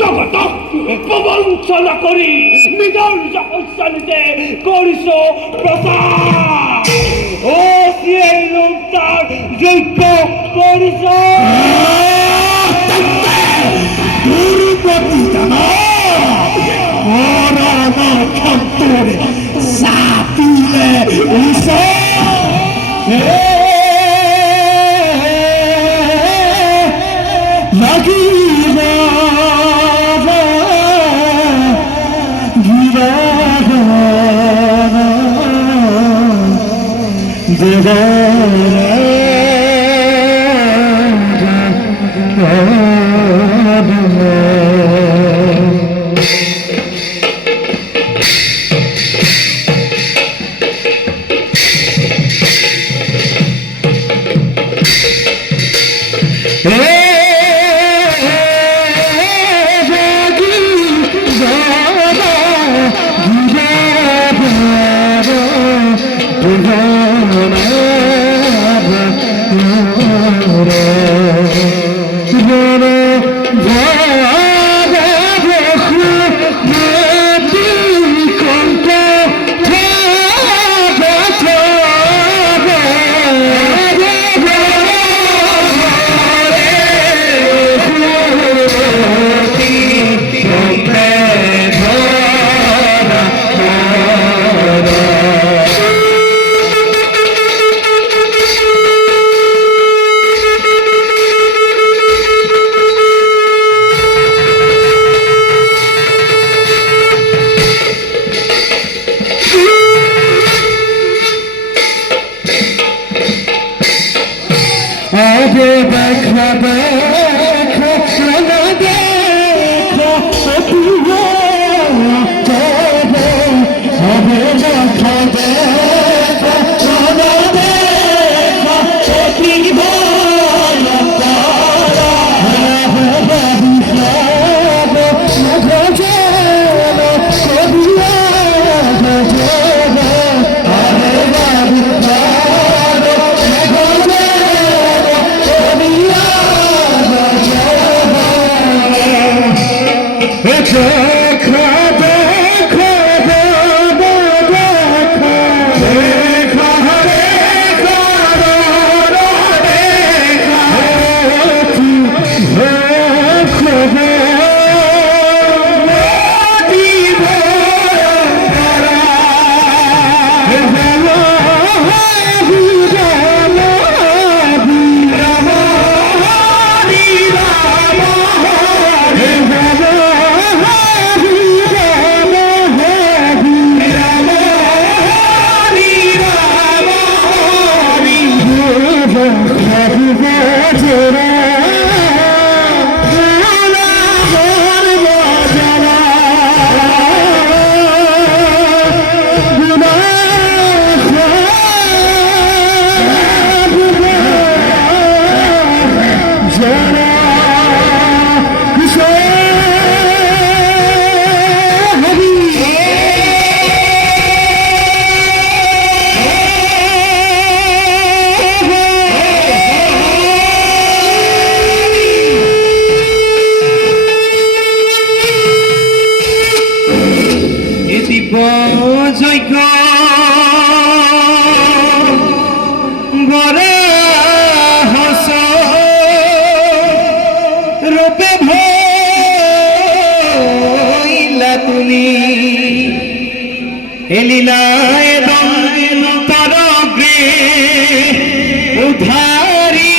জগত প্রবঞ্চনা করি নিদল রহস্যানিতে করিস প্রকাশ ও সিয়ে লোকটার যোগ্য করিস দুর্গতি জানা ছত্তরে সাতিলে উস লাগিব যজ্ঞ গরে হস রূপে ভইলা তুমি এলিলায় তর গ্রে উধারি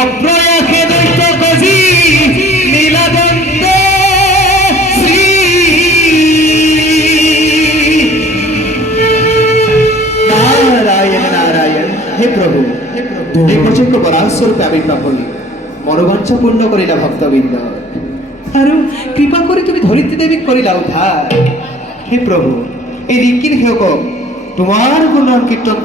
অপ্রয়াসে দৈত্য কজি নীলাদন্ত শ্রী নারায়ণ নারায়ণ। হে প্রভু, হে প্রচন্ড বরাহস্বরূপে আবির্ভাব হলি, মনোবাঞ্ছা পূর্ণ করিলা ভক্তবৃন্দ, আর কৃপা করে তুমি ধরিত্রী দেবী করিলা উদ্ধার। হে প্রভু, এই ঋকির হেক তোমার গুণগান কীর্তন